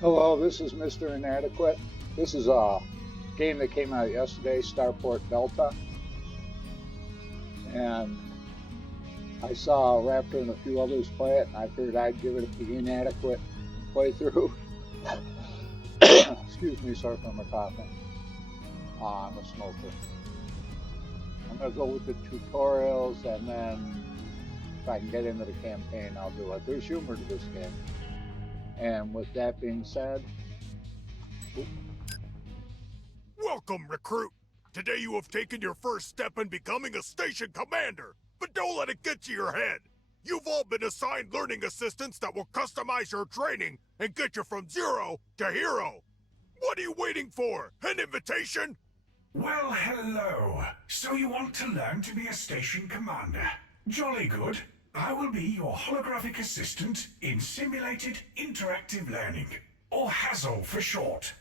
Hello, this is Mr. Inadequate. This is a game that came out yesterday, Starport Delta, and I saw Raptor and a few others play it, and I figured I'd give it the inadequate playthrough. Excuse me, sorry for my coughing. I'm a smoker. I'm gonna go with the tutorials, and then if I can get into the campaign, I'll do it. There's humor to this game. And with that being said, Welcome, recruit! Today you have taken your first step in becoming a station commander, but don't let it get to your head! You've all been assigned learning assistants that will customize your training and get you from zero to hero! What are you waiting for? An invitation? Well, hello. So you want to learn to be a station commander? Jolly good. I will be your holographic assistant in Simulated Interactive Learning, or HASL for short.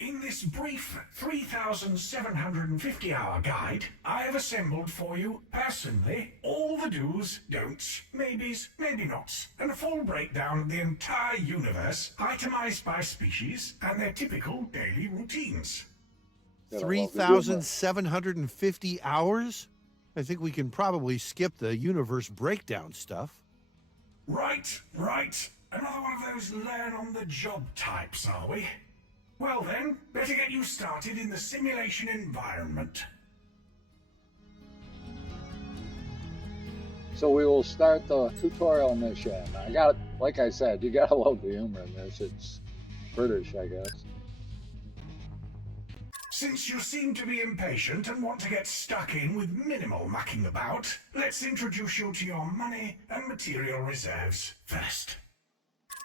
In this brief 3,750-hour guide, I have assembled for you, personally, all the do's, don'ts, maybes, maybe nots, and a full breakdown of the entire universe, itemized by species, and their typical daily routines. 3,750 hours? I think we can probably skip the universe breakdown stuff. Right. Another one of those learn-on-the-job types, are we? Well then, better get you started in the simulation environment. so we will start the tutorial mission. Like I said, you gotta love the humor in this. It's British, I guess. Since you seem to be impatient and want to get stuck in with minimal mucking about, let's introduce you to your money and material reserves first.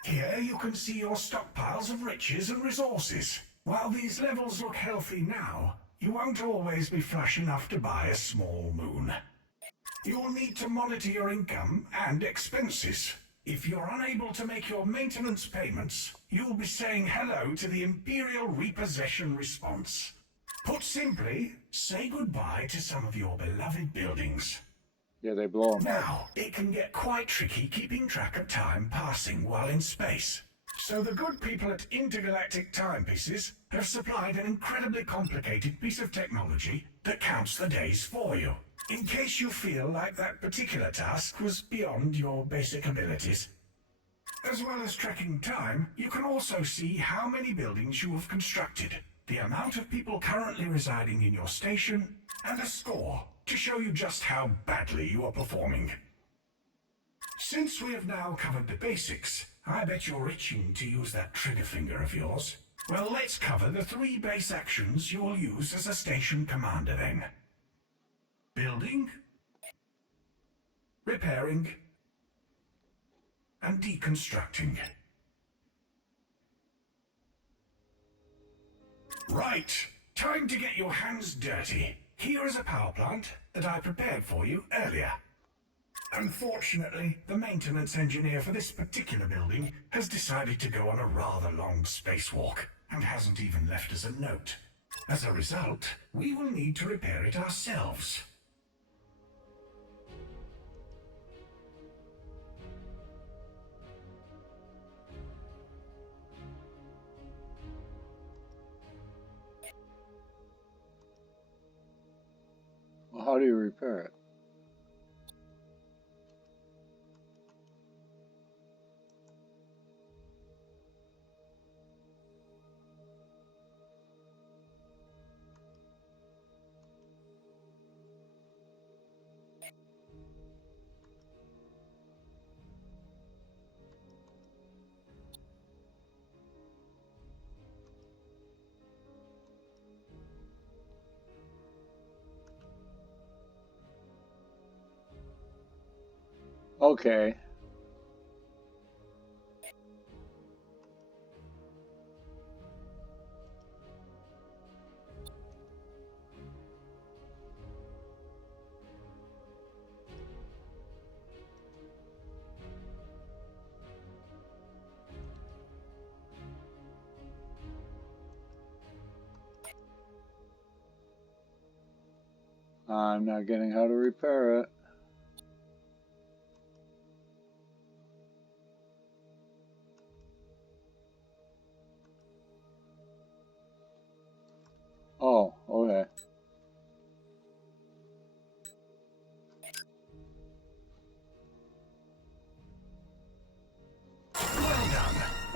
Here you can see your stockpiles of riches and resources. While these levels look healthy now, you won't always be flush enough to buy a small moon. You'll need to monitor your income and expenses. If you're unable to make your maintenance payments, you'll be saying hello to the Imperial Repossession response. Put simply, say goodbye to some of your beloved buildings. Yeah, they blow them up. Now, it can get quite tricky keeping track of time passing while in space. So the good people at Intergalactic Timepieces have supplied an incredibly complicated piece of technology that counts the days for you, in case you feel like that particular task was beyond your basic abilities. As well as tracking time, you can also see how many buildings you have constructed, the amount of people currently residing in your station, and a score to show you just how badly you are performing. Since we have now covered the basics, I bet you're itching to use that trigger finger of yours. Well, let's cover the 3 base actions you will use as a station commander then. Building, repairing, and deconstructing. Right, time to get your hands dirty. Here is a power plant that I prepared for you earlier. Unfortunately, the maintenance engineer for this particular building has decided to go on a rather long spacewalk and hasn't even left us a note. As a result, we will need to repair it ourselves. Well, how do you repair it? Okay. I'm not getting how to repair it.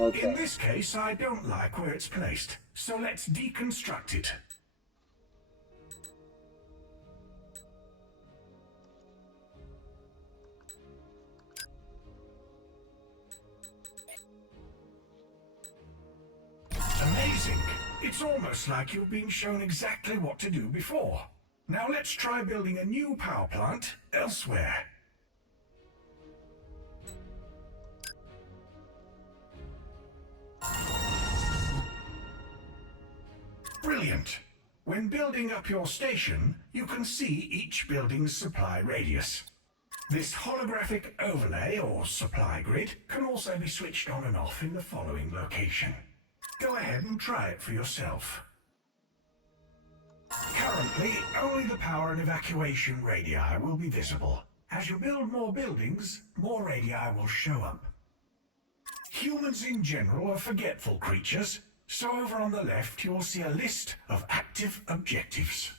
Okay. In this case, I don't like where it's placed, so let's deconstruct it. Amazing! It's almost like you've been shown exactly what to do before. Now let's try building a new power plant elsewhere. Brilliant! When building up your station, you can see each building's supply radius. This holographic overlay or supply grid can also be switched on and off in the following location. Go ahead and try it for yourself. Currently, only the power and evacuation radii will be visible. As you build more buildings, more radii will show up. Humans in general are forgetful creatures, so over on the left you will see a list of active objectives.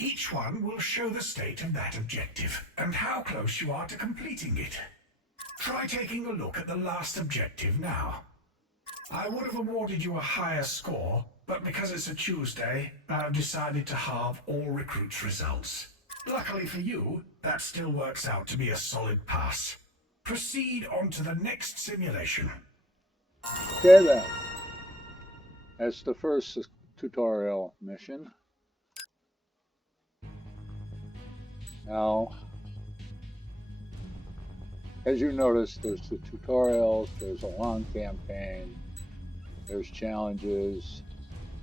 Each one will show the state of that objective and how close you are to completing it. Try taking a look at the last objective now. I would have awarded you a higher score, but because it's a Tuesday, I've decided to halve all recruits' results. Luckily for you, that still works out to be a solid pass. Proceed on to the next simulation. Okay then. That's the first tutorial mission. Now, as you notice, there's the tutorials, there's a long campaign, there's challenges,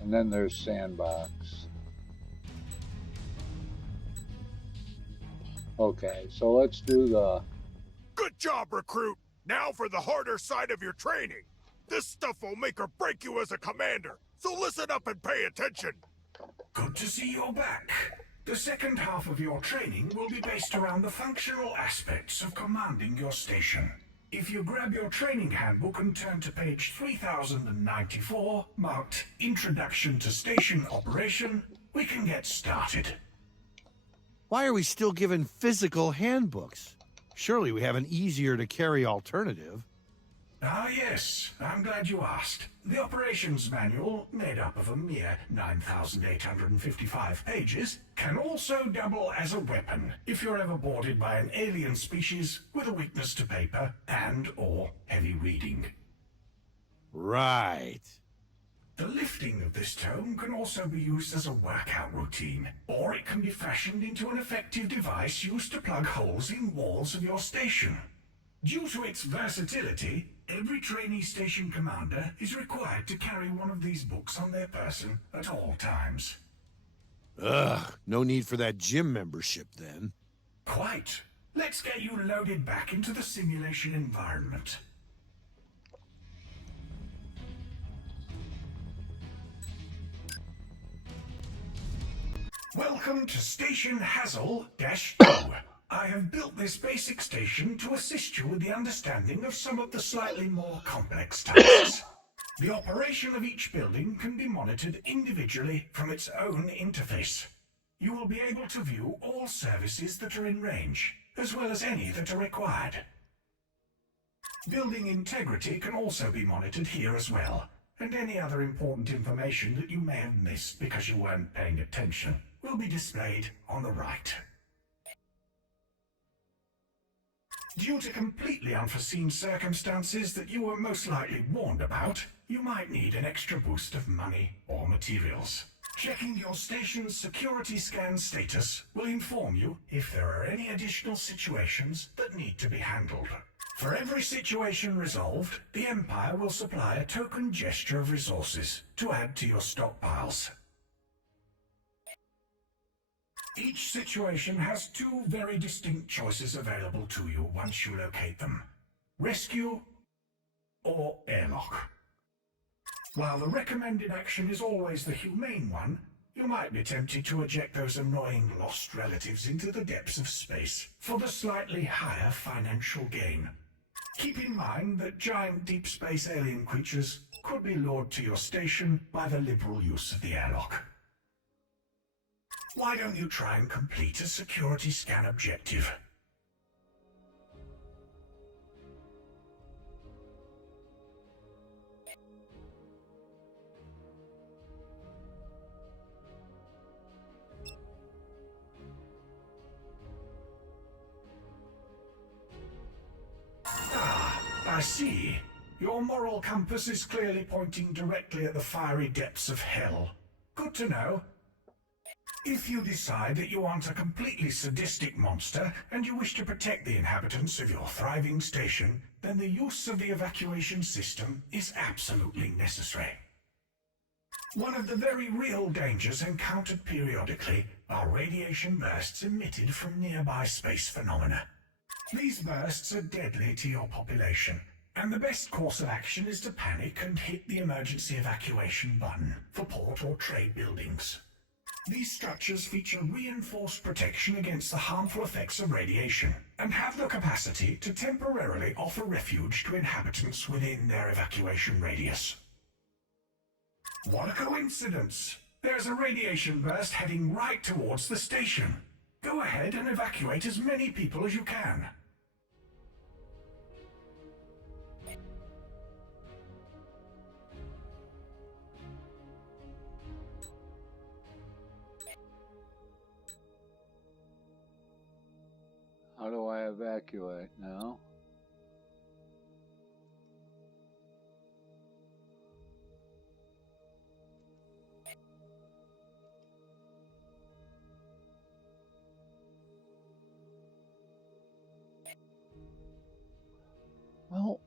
and then there's sandbox. Okay, so let's do the... Good job, recruit! Now for the harder side of your training. This stuff will make or break you as a commander, so listen up and pay attention. Good to see you're back. The second half of your training will be based around the functional aspects of commanding your station. If you grab your training handbook and turn to page 3094, marked Introduction to Station Operation, we can get started. Why are we still given physical handbooks? Surely we have an easier to carry alternative. Ah yes, I'm glad you asked. The operations manual, made up of a mere 9,855 pages, can also double as a weapon if you're ever boarded by an alien species with a weakness to paper and/or heavy reading. Right. The lifting of this tome can also be used as a workout routine, or it can be fashioned into an effective device used to plug holes in walls of your station. Due to its versatility, every trainee station commander is required to carry one of these books on their person at all times. Ugh, no need for that gym membership then. Quite. Let's get you loaded back into the simulation environment. Welcome to Station Hazel-2. I have built this basic station to assist you with the understanding of some of the slightly more complex tasks. The operation of each building can be monitored individually from its own interface. You will be able to view all services that are in range, as well as any that are required. Building integrity can also be monitored here as well, and any other important information that you may have missed because you weren't paying attention will be displayed on the right. Due to completely unforeseen circumstances that you were most likely warned about, you might need an extra boost of money or materials. Checking your station's security scan status will inform you if there are any additional situations that need to be handled. For every situation resolved, the Empire will supply a token gesture of resources to add to your stockpiles. Each situation has two very distinct choices available to you once you locate them: rescue or airlock. While the recommended action is always the humane one, you might be tempted to eject those annoying lost relatives into the depths of space for the slightly higher financial gain. Keep in mind that giant deep space alien creatures could be lured to your station by the liberal use of the airlock. Why don't you try and complete a security scan objective? I see. Your moral compass is clearly pointing directly at the fiery depths of hell. Good to know. If you decide that you aren't a completely sadistic monster and you wish to protect the inhabitants of your thriving station, then the use of the evacuation system is absolutely necessary. One of the very real dangers encountered periodically are radiation bursts emitted from nearby space phenomena. These bursts are deadly to your population, and the best course of action is to panic and hit the emergency evacuation button for port or trade buildings. These structures feature reinforced protection against the harmful effects of radiation and have the capacity to temporarily offer refuge to inhabitants within their evacuation radius. What a coincidence! There's a radiation burst heading right towards the station. Go ahead and evacuate as many people as you can. How do I evacuate now? Well,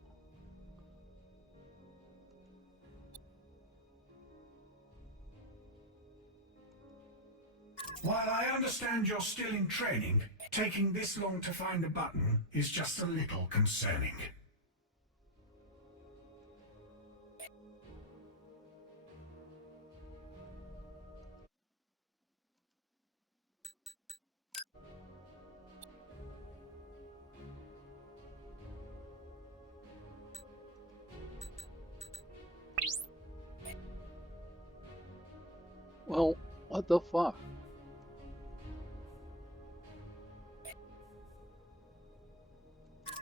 while I understand you're still in training, taking this long to find a button is just a little concerning. well, what the fuck?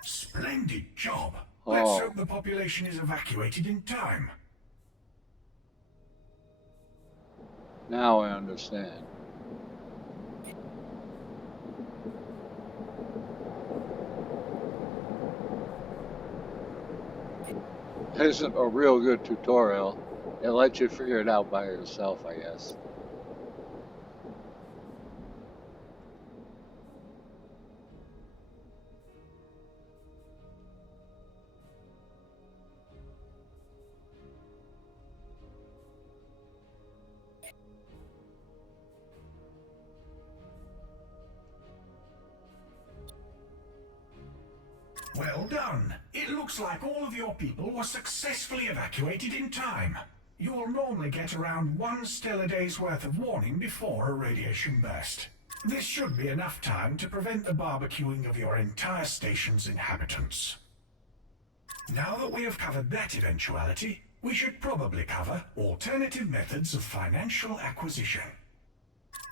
Splendid job. Let's Oh. hope the population is evacuated in time. Now I understand. It isn't a real good tutorial. It lets you figure it out by yourself, I guess. Well done. It looks like all of your people were successfully evacuated in time. You'll normally get around 1 stellar day's worth of warning before a radiation burst. This should be enough time to prevent the barbecuing of your entire station's inhabitants. Now that we have covered that eventuality, we should probably cover alternative methods of financial acquisition.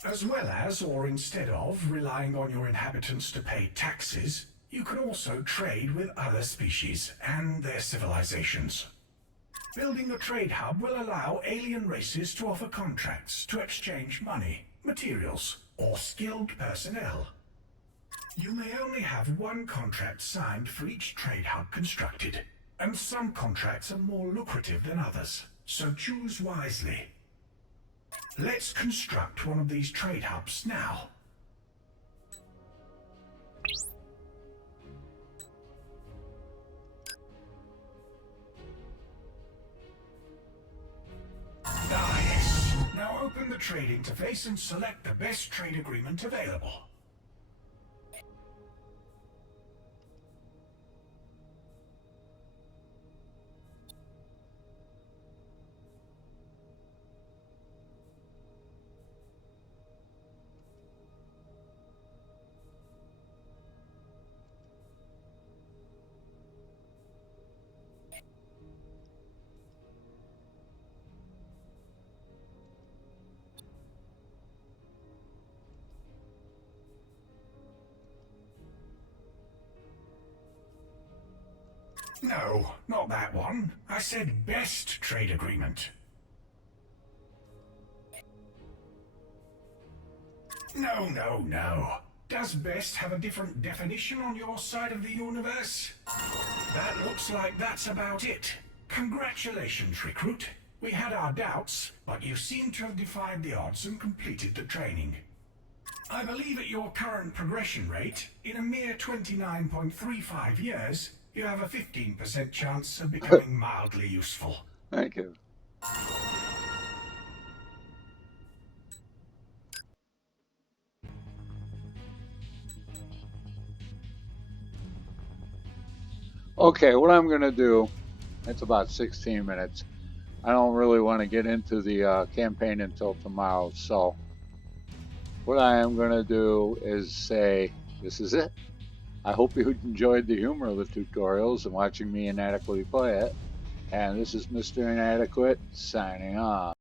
As well as, or instead of, relying on your inhabitants to pay taxes, you can also trade with other species and their civilizations. Building a trade hub will allow alien races to offer contracts to exchange money, materials, or skilled personnel. You may only have one contract signed for each trade hub constructed, and some contracts are more lucrative than others, so choose wisely. Let's construct one of these trade hubs now. Nice! Now open the trade interface and select the best trade agreement available. No, not that one. I said best trade agreement. No. Does best have a different definition on your side of the universe? That looks like that's about it. Congratulations, recruit. We had our doubts, but you seem to have defied the odds and completed the training. I believe at your current progression rate, in a mere 29.35 years, you have a 15% chance of becoming mildly useful. Thank you. Okay, what I'm going to do, it's about 16 minutes. I don't really want to get into the campaign until tomorrow, so what I am going to do is say, this is it. I hope you enjoyed the humor of the tutorials and watching me inadequately play it. And this is Mr. Inadequate signing off.